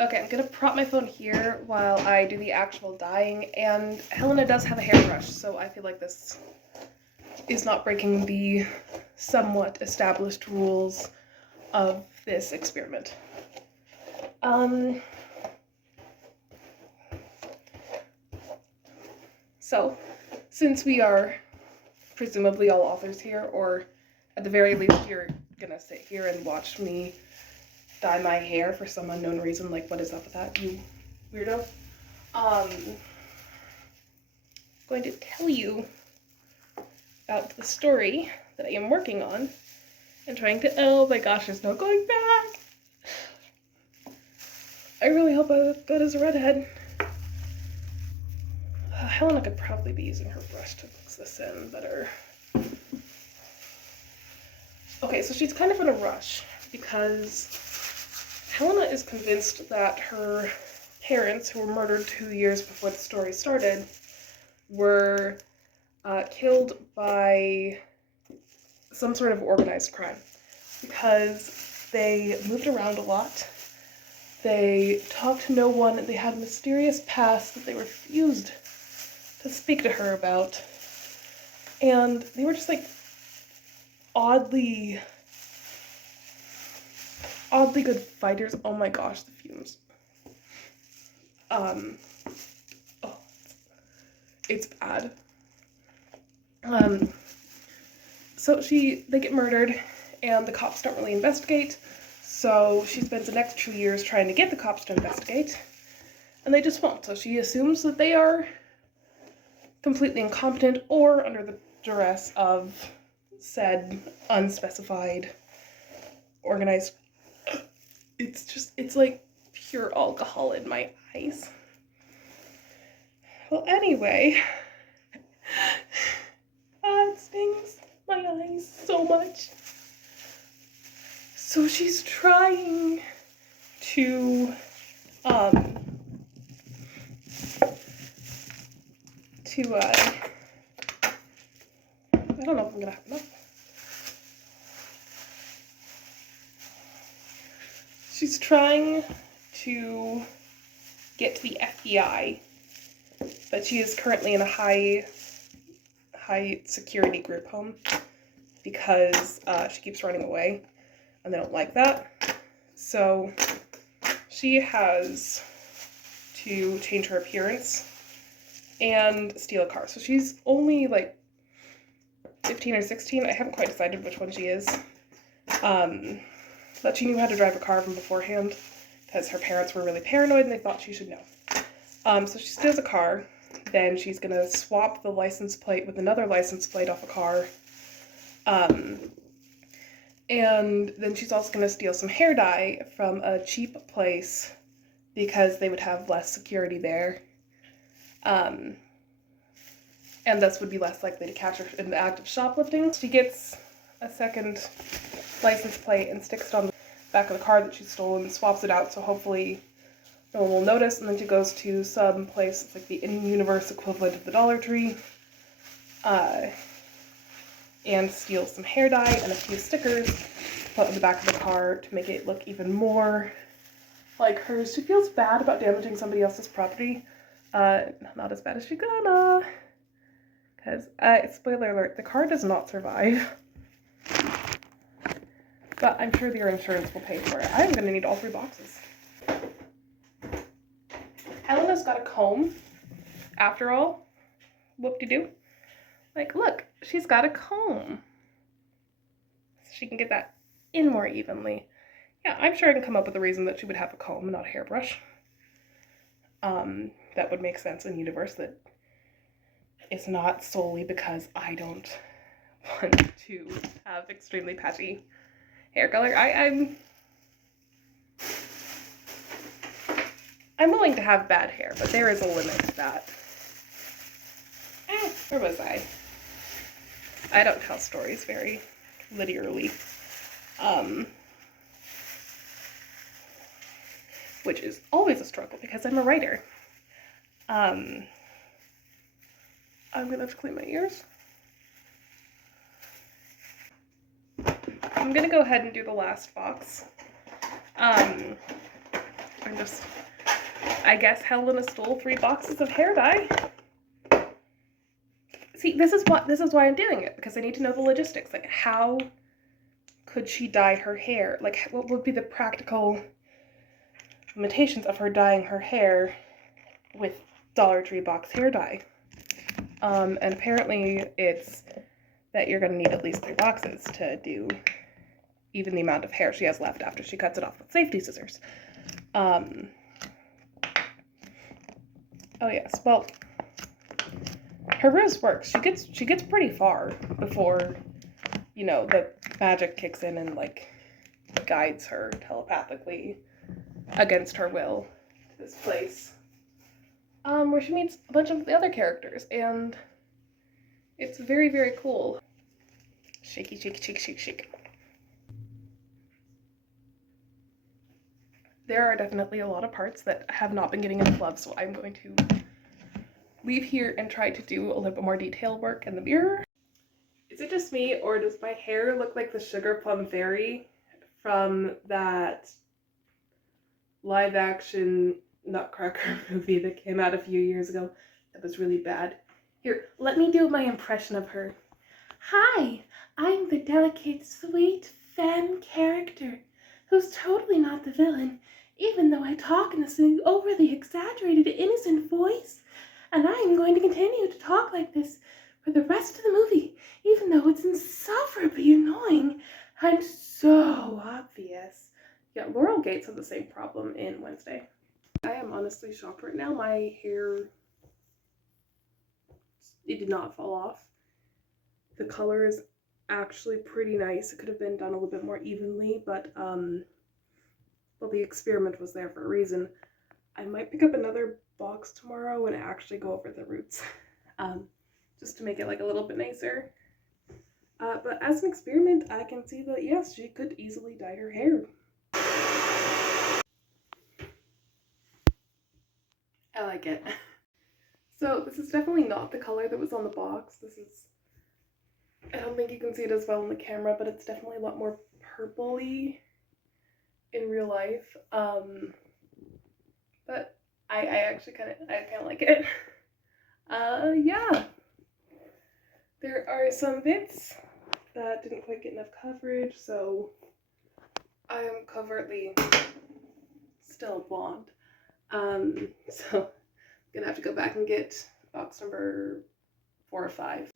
Okay, I'm gonna prop my phone here while I do the actual dyeing, and Helena does have a hairbrush, so I feel like this is not breaking the somewhat established rules of this experiment. So, since we are presumably all authors here, or at the very least you're gonna sit here and watch me dye my hair for some unknown reason, like what is up with that, you weirdo? Going to tell you about the story that I am working on and trying to, oh my gosh, there's no going back. I really hope I look good as a redhead. Helena could probably be using her brush to mix this in better. Okay, so she's kind of in a rush because Helena is convinced that her parents, who were murdered 2 years before the story started, were killed by some sort of organized crime because they moved around a lot. They talked to no one. They had a mysterious past that they refused to speak to her about. And they were just like oddly good fighters. Oh my gosh, the fumes. Oh, it's bad. So they get murdered, and the cops don't really investigate. So she spends the next 2 years trying to get the cops to investigate, and they just won't. So she assumes that they are completely incompetent or under the duress of said unspecified organized. It's like pure alcohol in my eyes. Well, anyway, it stings my eyes so much. So she's trying to, I don't know if I'm gonna have enough. She's trying to get to the FBI, but she is currently in a high security group home because she keeps running away and they don't like that. So she has to change her appearance and steal a car. So she's only like 15 or 16. I haven't quite decided which one she is. But she knew how to drive a car from beforehand because her parents were really paranoid and they thought she should know. So she steals a car. Then she's gonna swap the license plate with another license plate off a car. And then she's also gonna steal some hair dye from a cheap place because they would have less security there. And thus would be less likely to catch her in the act of shoplifting. She gets a second license plate and sticks it on the back of the car that she stole and swaps it out, so hopefully no one will notice. And then she goes to some place that's like the in-universe equivalent of the Dollar Tree, and steals some hair dye and a few stickers, put on the back of the car to make it look even more like hers. She feels bad about damaging somebody else's property. Not as bad as she's gonna. Because, spoiler alert, the car does not survive. But I'm sure your insurance will pay for it. I'm gonna need all 3 boxes. Helena's got a comb, after all. Whoop-de-doo. Like, look, she's got a comb. So she can get that in more evenly. Yeah, I'm sure I can come up with a reason that she would have a comb and not a hairbrush. That would make sense in universe that it's not solely because I don't want to have extremely patchy hair color. I'm willing to have bad hair, but there is a limit to that. Where was I? I don't tell stories very linearly. Which is always a struggle because I'm a writer. I'm gonna have to clean my ears. I'm gonna go ahead and do the last box. I'm I guess Helena stole 3 boxes of hair dye. See, this is why I'm doing it, because I need to know the logistics. Like, how could she dye her hair? Like, what would be the practical limitations of her dyeing her hair with Dollar Tree box hair dye? And apparently it's that you're going to need at least 3 boxes to do even the amount of hair she has left after she cuts it off with safety scissors. Oh yes, well, her ruse works. She gets pretty far before, you know, the magic kicks in and, like, guides her telepathically against her will to this place. Where she meets a bunch of the other characters, and it's very, very cool. Shaky, shaky, shake, shake, shake. There are definitely a lot of parts that have not been getting enough love, so I'm going to leave here and try to do a little bit more detail work in the mirror. Is it just me, or does my hair look like the Sugar Plum Fairy from that live-action Nutcracker movie that came out a few years ago that was really bad? Here, let me do my impression of her. Hi, I'm the delicate, sweet femme character who's totally not the villain, even though I talk in this overly exaggerated, innocent voice. And I am going to continue to talk like this for the rest of the movie, even though it's insufferably annoying and so obvious. Yeah, Laurel Gates had the same problem in Wednesday. I am honestly shocked right now. My hair, it did not fall off. The color is actually pretty nice. It could have been done a little bit more evenly, but well, the experiment was there for a reason. I might pick up another box tomorrow and actually go over the roots, just to make it like a little bit nicer. But as an experiment, I can see that yes, she could easily dye her hair. I like it. So this is definitely not the color that was on the box. This is, I don't think you can see it as well on the camera, but it's definitely a lot more purpley in real life. But I actually kind of like it. Yeah. There are some bits that didn't quite get enough coverage, so I am covertly still blonde. So I'm gonna have to go back and get box number 4 or 5